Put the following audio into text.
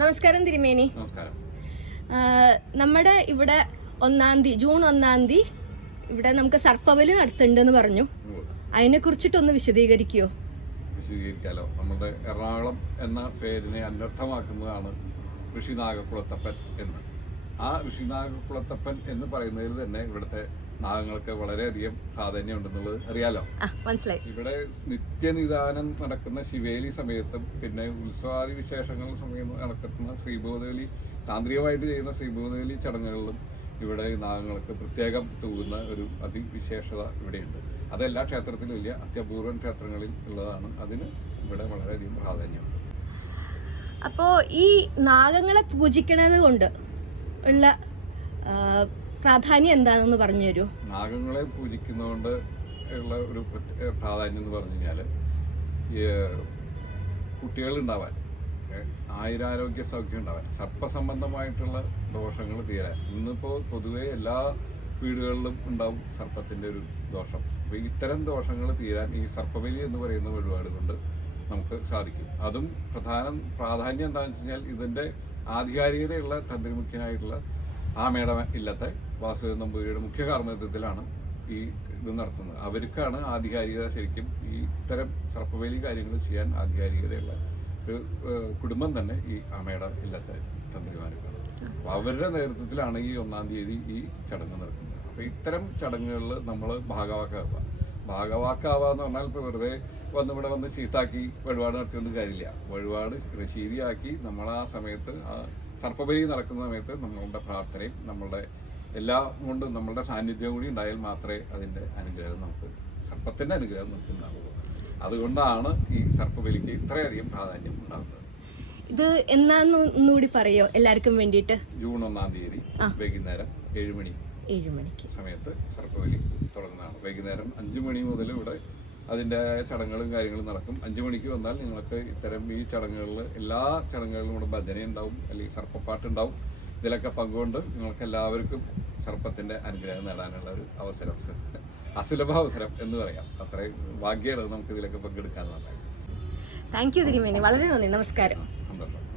നമസ്കാരം തിരുമേനി. നമസ്കാരം. നമ്മുടെ ഇവിടെ ഒന്നാം തീയതി ജൂൺ ഒന്നാം തീയതി ഇവിടെ നമുക്ക് സർപ്പവലി നടത്തുന്നുണ്ടെന്ന് പറഞ്ഞു. അതിനെ കുറിച്ചിട്ടൊന്ന് വിശദീകരിക്കുവോ വിശദീകരിക്കാലോ. നമ്മുടെ എറണാകുളം എന്ന പേരിനെ അന്വർത്ഥമാക്കുന്നതാണ് ഋഷി നാഗക്കുളത്തപ്പൻ എന്ന്. ആ ഋഷി നാഗക്കുളത്തപ്പൻ എന്ന് പറയുന്നതിൽ തന്നെ ഇവിടുത്തെ നാഗങ്ങൾക്ക് വളരെയധികം പ്രാധാന്യം ഉണ്ടെന്നുള്ളത് അറിയാലോ മനസ്സിലായി. ഇവിടെ നിത്യനിദാനം നടക്കുന്ന ശിവേലി സമയത്തും പിന്നെ ഉത്സവാദി വിശേഷങ്ങൾ സമയം നടക്കുന്ന ശ്രീഭൂതവലി താന്ത്രികമായിട്ട് ചെയ്യുന്ന ശ്രീഭൂതവലി ചടങ്ങുകളിലും ഇവിടെ നാഗങ്ങൾക്ക് പ്രത്യേകം തൂകുന്ന ഒരു അതിവിശേഷത ഇവിടെയുണ്ട്. അതെല്ലാ ക്ഷേത്രത്തിലും ഇല്ല അത്യപൂർവൻ ക്ഷേത്രങ്ങളിൽ ഉള്ളതാണ്. അതിന് ഇവിടെ വളരെയധികം പ്രാധാന്യമുണ്ട് അപ്പോ ഈ നാഗങ്ങളെ പൂജിക്കണത് കൊണ്ട് ഉള്ള പ്രാധാന്യം എന്താണെന്ന് പറഞ്ഞു തരൂ നാഗങ്ങളെ പൂജിക്കുന്നതുകൊണ്ട് ഉള്ള ഒരു പ്രാധാന്യം എന്ന് പറഞ്ഞു കഴിഞ്ഞാൽ കുട്ടികൾ ഉണ്ടാവാൻ ആയുരാരോഗ്യ സൗഖ്യം ഉണ്ടാവാൻ സർപ്പസംബന്ധമായിട്ടുള്ള ദോഷങ്ങൾ തീരാൻ. ഇന്നിപ്പോൾ പൊതുവേ എല്ലാ വീടുകളിലും ഉണ്ടാവും സർപ്പത്തിന്റെ ഒരു ദോഷം. അപ്പോൾ ഇത്തരം ദോഷങ്ങൾ തീരാൻ ഈ സർപ്പബലി എന്ന് പറയുന്ന വഴിപാട് കൊണ്ട് നമുക്ക് സാധിക്കും. അതും പ്രധാനം പ്രാധാന്യം എന്താണെന്ന് വെച്ച് കഴിഞ്ഞാൽ ഇതിന്റെ ആധികാരികതയുള്ള തന്ത്രിമുഖ്യനായിട്ടുള്ള ആ മേട ഇല്ലത്തെ വാസുദേവൻ നമ്പൂതിരിയുടെ മുഖ്യ കാർമ്മികത്വത്തിലാണ് ഈ ഇത് നടത്തുന്നത്. അവർക്കാണ് ആധികാരികത ശരിക്കും ഈ ഇത്തരം സർപ്പവേലി കാര്യങ്ങൾ ചെയ്യാൻ ആധികാരികതയുള്ള ഒരു കുടുംബം തന്നെ ഈ അമ്മയുടെ ഇല്ലത്തെ തന്ത്രിമാർക്കാണ് അപ്പോൾ അവരുടെ നേതൃത്വത്തിലാണ് ഈ ഒന്നാം തീയതി ഈ ചടങ്ങ് നടക്കുന്നത്. അപ്പോൾ ഇത്തരം ചടങ്ങുകളിൽ നമ്മൾ ഭാഗവാക്കാവുക. ഭാഗവാക്കാവുക എന്ന് പറഞ്ഞാൽ ഇപ്പോൾ വെറുതെ വന്ന് ഇവിടെ വന്ന് ചീട്ടാക്കി വഴിപാട് നടത്തിയൊന്നും കാര്യമില്ല. വഴിപാട് ശീതിയാക്കി നമ്മൾ ആ സമയത്ത് ആ സർപ്പബലി നടക്കുന്ന സമയത്ത് നമ്മളുടെ പ്രാർത്ഥനയും നമ്മളുടെ എല്ലാം കൊണ്ടും നമ്മളുടെ സാന്നിധ്യം കൂടി ഉണ്ടായാൽ മാത്രമേ അതിന്റെ അനുഗ്രഹം നമുക്ക് സർപ്പത്തിന്റെ അനുഗ്രഹം നമുക്ക് ഉണ്ടാവുള്ളൂ. അതുകൊണ്ടാണ് ഈ സർപ്പബലിക്ക് ഇത്രയധികം പ്രാധാന്യം ഉണ്ടാകുന്നത് ഇത് എന്നാന്ന് ഒന്നുകൂടി പറയോ എല്ലാവർക്കും വേണ്ടിയിട്ട്? ജൂൺ ഒന്നാം തീയതി വൈകുന്നേരം ഏഴ് മണി ഏഴു മണിക്ക്. സമയത്ത് സർപ്പബലി തുടങ്ങുന്നതാണ്. വൈകുന്നേരം അഞ്ചു മണി മുതൽ ഇവിടെ അതിന്റെ ചടങ്ങുകളും കാര്യങ്ങളും നടക്കും. അഞ്ചു മണിക്ക് വന്നാൽ നിങ്ങൾക്ക് ഇത്തരം ഈ ചടങ്ങുകളിൽ എല്ലാ ചടങ്ങുകളിലും ഇവിടെ ഭജന ഉണ്ടാവും അല്ലെങ്കിൽ സർപ്പപ്പാട്ടുണ്ടാവും. ഇതിലൊക്കെ പങ്കുകൊണ്ട് നിങ്ങൾക്ക് എല്ലാവർക്കും സർപ്പത്തിന്റെ അനുഗ്രഹം നേടാനുള്ള ഒരു അവസരം അസുലഭ അവസരം എന്ന് പറയാം. അത്രയും ഭാഗ്യമാണ് നമുക്ക് ഇതിലൊക്കെ പങ്കെടുക്കാൻ നന്നായി താങ്ക് യു തിരുമേനി. വളരെ നന്ദി. നമസ്കാരം. സന്തോഷം.